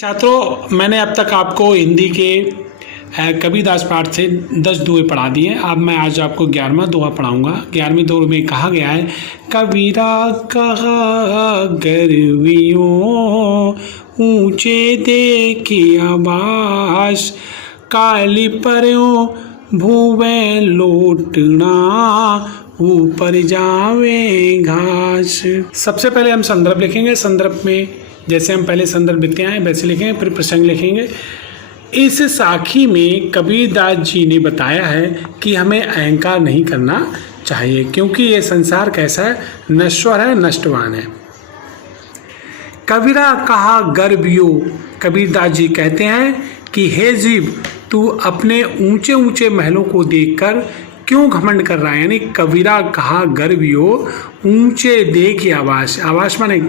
छात्रों, मैंने अब तक आपको हिंदी के कबीरदास पाठ से 10 दोहे पढ़ा दिए। अब मैं आज आपको 11वां दोहा पढ़ाऊंगा। 11वें दोहे में कहा गया है, कबीरा कहा गर्वियों ऊंचे देखी आबास, काली पर्यों भूवे लोटना ऊपर जावे घास। सबसे पहले हम संदर्भ लिखेंगे। संदर्भ में जैसे हम पहले संदर्भ लिखते हैं वैसे लिखेंगे, फिर प्रसंग लिखेंगे। इस साखी में कबीरदास जी ने बताया है कि हमें अहंकार नहीं करना चाहिए, क्योंकि ये संसार कैसा है, नश्वर है, नष्टवान है। कबीरा कहा गर्वियो, कबीरदास जी कहते हैं कि हे जीव, तू अपने ऊंचे ऊंचे महलों को देखकर क्यों घमंड कर रहा है। यानी कबीरा कहा गर्वियो, ऊंचे देख आवास, आवास माने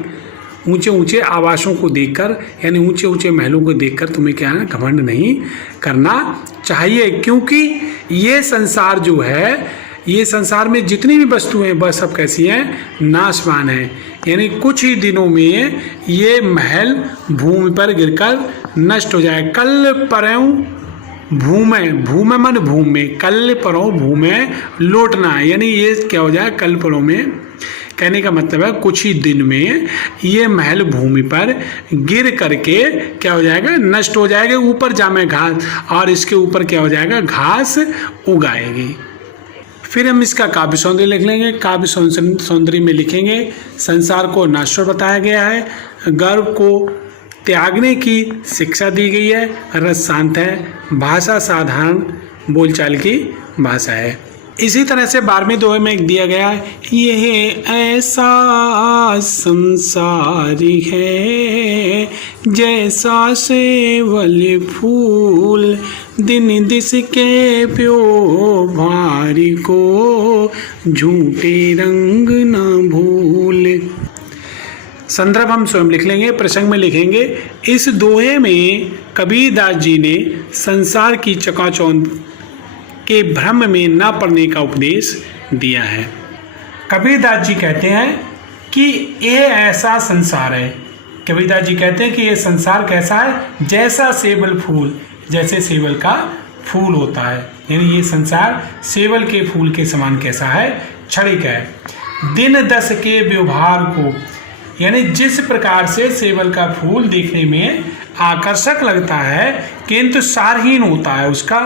ऊंचे ऊंचे आवासों को देखकर, यानी ऊंचे ऊंचे महलों को देखकर तुम्हें क्या है, घमंड नहीं करना चाहिए, क्योंकि ये संसार जो है, ये संसार में जितनी भी वस्तुएं हैं वह सब कैसी हैं, नाशवान है। यानी कुछ ही दिनों में ये महल भूमि पर गिरकर नष्ट हो जाए। कल परयों भूमे, भूमे मन भूमि, कल परों भूमे लौटना, यानी ये क्या हो जाए, कल परों में, कहने का मतलब है कुछ ही दिन में ये महल भूमि पर गिर करके क्या हो जाएगा, नष्ट हो जाएगा। ऊपर जामे घास, और इसके ऊपर क्या हो जाएगा, घास उगाएगी। फिर हम इसका काव्य सौंदर्य लिख लेंगे। काव्य सौंदर्य में लिखेंगे, संसार को नश्वर बताया गया है, गर्व को त्यागने की शिक्षा दी गई है, रस शांत है, भाषा साधारण बोलचाल की भाषा है। इसी तरह से 12वें दोहे में एक दिया गया है, यह ऐसा संसार है जैसा सेवल फूल, दिन दिस के प्यो भारी को झूठे रंग न भूल। संदर्भ हम स्वयं लिख लेंगे, प्रसंग में लिखेंगे। इस दोहे में कबीरदास जी ने संसार की चकाचौंध के भ्रम में न पड़ने का उपदेश दिया है। कबीरदास जी कहते हैं कि ये ऐसा संसार है, कबीरदास जी कहते हैं कि ये संसार कैसा है, जैसा सेवल फूल, जैसे सेवल का फूल होता है, यानी ये संसार सेवल के फूल के समान कैसा है, क्षणिक है। दिन दस के व्यवहार को, यानी जिस प्रकार से सेवल का फूल देखने में आकर्षक लगता है किंतु सारहीन होता है, उसका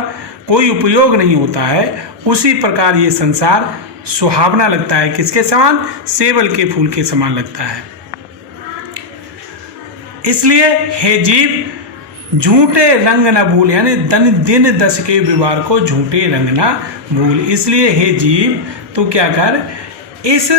कोई उपयोग नहीं होता है, उसी प्रकार ये संसार सुहावना लगता है। किसके समान, सेवल के फूल के समान लगता है। इसलिए हे जीव, झूठे रंग न भूल, यानी दिन दस के व्यवहार को झूठे रंग न भूल। इसलिए हे जीव, तो क्या कर, इस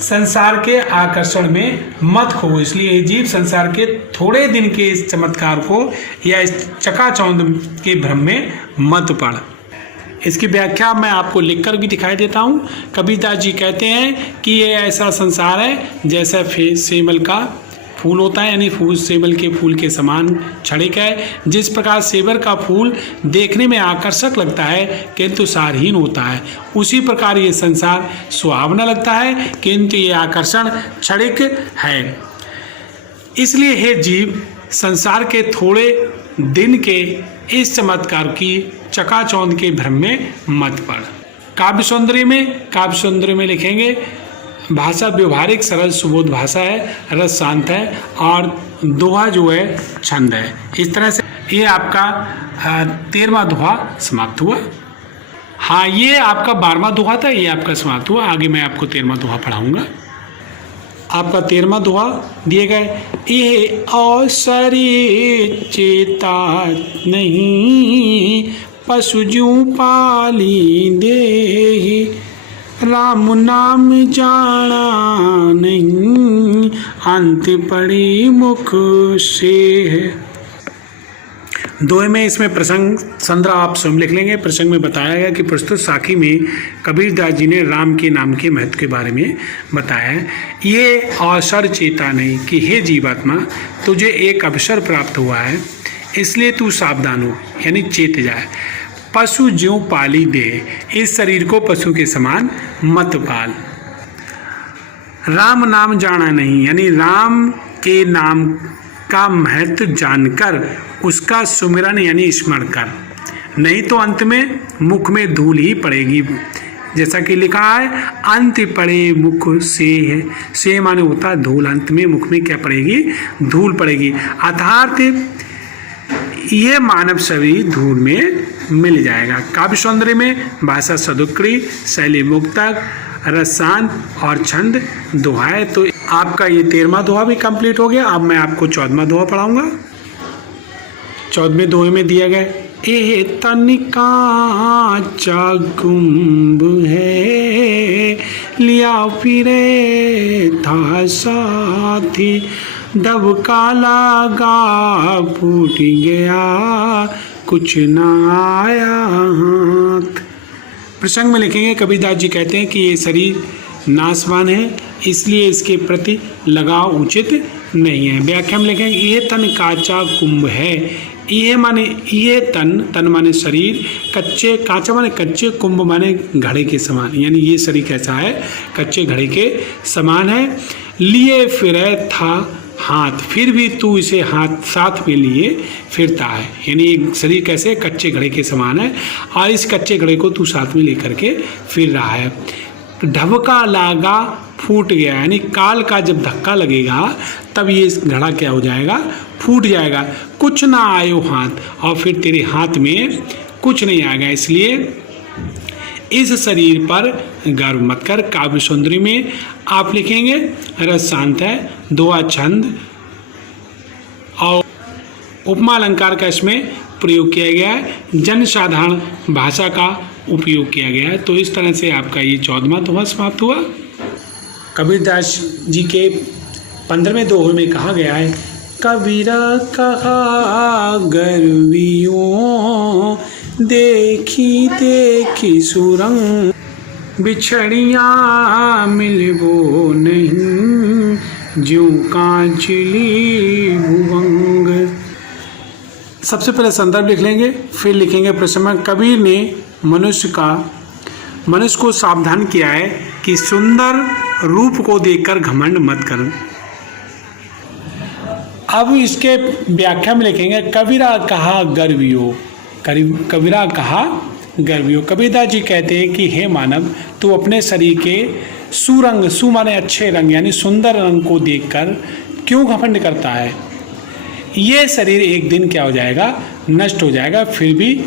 संसार के आकर्षण में मत खो। इसलिए हे जीव, संसार के थोड़े दिन के इस चमत्कार को या इस चकाचौंध के भ्रम में मत पड़। इसकी व्याख्या मैं आपको लिखकर भी दिखाई देता हूँ। कबीरदास जी कहते हैं कि ये ऐसा संसार है जैसा सेवल का फूल होता है, यानी फूल सेवल के फूल के समान क्षणिक है। जिस प्रकार सेवल का फूल देखने में आकर्षक लगता है किंतु सारहीन होता है, उसी प्रकार ये संसार सुहावना लगता है किंतु ये आकर्षण क्षणिक है। इसलिए हे जीव, संसार के थोड़े दिन के इस चमत्कार की चकाचौंध के भ्रम में मत पड़। काव्य सौंदर्य में लिखेंगे, भाषा व्यवहारिक सरल सुबोध भाषा है, रस शांत है, और दोहा जो है छंद है। इस तरह से ये आपका 13वां दोहा समाप्त हुआ। हाँ, ये आपका 12वां दोहा था, ये आपका समाप्त हुआ। आगे मैं आपको 13वां दोहा पढ़ाऊंगा। आपका 13वां दोहा दिए गए, ये अवसरी चेता नहीं, पशु ज्यों पाली देहि, राम नाम जाना नहीं, अंत पड़ी मुख से। दोहे में इसमें प्रसंग संदर्भ आप स्वयं लिख लेंगे। प्रसंग में बताया गया कि प्रस्तुत साखी में कबीरदास जी ने राम के नाम के महत्व के बारे में बताया है। ये अवसर चेता नहीं, कि हे जीवात्मा, तुझे एक अवसर प्राप्त हुआ है, इसलिए तू सावधान हो, यानी चेत जाए। पशु ज्यों पाली दे, इस शरीर को पशु के समान मत पाल। राम नाम जाना नहीं, यानी राम के नाम का महत्व जानकर उसका सुमिरन यानी स्मरण कर, नहीं तो अंत में मुख में धूल ही पड़ेगी। जैसा कि लिखा है, अंत पड़े मुख से माने होता है धूल, अंत में मुख में क्या पड़ेगी, धूल पड़ेगी। अर्थात ये मानव शरीर धूल में मिल जाएगा। काव्य सौंदर्य में भाषा सदुक्री, शैली मुक्तक, रसांत और छंद दोहा है। तो आपका ये 13वां दोहा भी कंप्लीट हो गया। अब मैं आपको 14वां दोहा पढ़ाऊंगा। 14वें दोहे में दिया गया, ए तनिका चा गुम्ब है, लिया फिरे था साथी, दबका लगा फूट गया, कुछ ना आया हाथ। प्रसंग में लिखेंगे, कबीरदास जी कहते हैं कि ये शरीर नाशवान है, इसलिए इसके प्रति लगाव उचित नहीं है। व्याख्या में लिखेंगे, ये तन काचा कुंभ है। ये माने ये तन माने शरीर, कच्चे, काचा माने कच्चे, कुंभ माने घड़े के समान, यानी ये शरीर कैसा है, कच्चे घड़े के समान है। लिए फिरे था हाथ, फिर भी तू इसे हाथ साथ में लिए फिरता है, यानी एक शरीर कैसे, कच्चे घड़े के समान है और इस कच्चे घड़े को तू साथ में लेकर के फिर रहा है। ढबका लागा फूट गया, यानी काल का जब धक्का लगेगा तब ये घड़ा क्या हो जाएगा, फूट जाएगा। कुछ ना आयो हाथ, और फिर तेरे हाथ में कुछ नहीं आएगा, इसलिए इस शरीर पर गर्व मत कर। काव्य सौंदर्य में आप लिखेंगे, रस शांत है, दोहा छंद और उपमा अलंकार का इसमें प्रयोग किया गया है, जन साधारण भाषा का उपयोग किया गया है। तो इस तरह से आपका ये 14वां दोहा समाप्त हुआ। कबीरदास जी के 15वें दोहे में कहा गया है, कबीरा कहा गर्वियों, देखी देखी सुरंग, बिछड़िया मिलबो नहीं, ज्यों कांचली भुवंग। सबसे पहले संदर्भ लिख लेंगे, फिर लिखेंगे प्रसंग। कबीर ने मनुष्य को सावधान किया है कि सुंदर रूप को देखकर घमंड मत कर। अब इसके व्याख्या में लिखेंगे, कबीरा कहा गर्वियो, कबीरा कहा गर्वियो। कबीरदास जी कहते हैं कि हे मानव, तू अपने शरीर के सुरंग, सु माने अच्छे रंग यानी सुंदर रंग को देखकर क्यों घमंड करता है। ये शरीर एक दिन क्या हो जाएगा, नष्ट हो जाएगा। फिर भी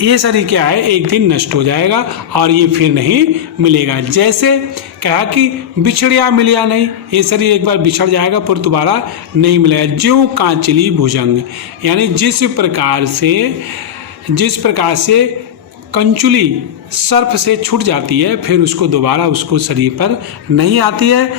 ये शरीर क्या है, एक दिन नष्ट हो जाएगा और ये फिर नहीं मिलेगा। जैसे कहा कि बिछड़िया मिलिया नहीं, ये शरीर एक बार बिछड़ जाएगा पर दोबारा नहीं मिलेगा। ज्यों कांचली भुजंग, यानी जिस प्रकार से कंचुली सर्प से छूट जाती है, फिर उसको दोबारा उसको शरीर पर नहीं आती है,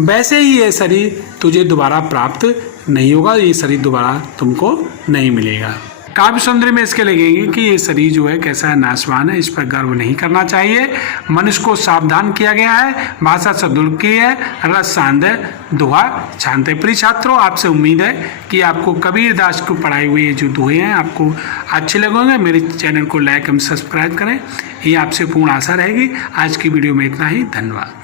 वैसे ही ये शरीर तुझे दोबारा प्राप्त नहीं होगा, ये शरीर दोबारा तुमको नहीं मिलेगा। काव्य सौंदर्य में इसके लगेंगे कि ये शरीर जो है कैसा है, नाशवान है, इस पर गर्व नहीं करना चाहिए। मनुष्य को सावधान किया गया है, भाषा सदुल्की है, रस शांत है, दोहा शांत है। प्रिय छात्रों, आपसे उम्मीद है कि आपको कबीरदास को पढ़ाए हुए ये जो दोहे हैं आपको अच्छे लगेंगे। मेरे चैनल को लाइक एवं सब्सक्राइब करें, ये आपसे पूर्ण आशा रहेगी। आज की वीडियो में इतना ही, धन्यवाद।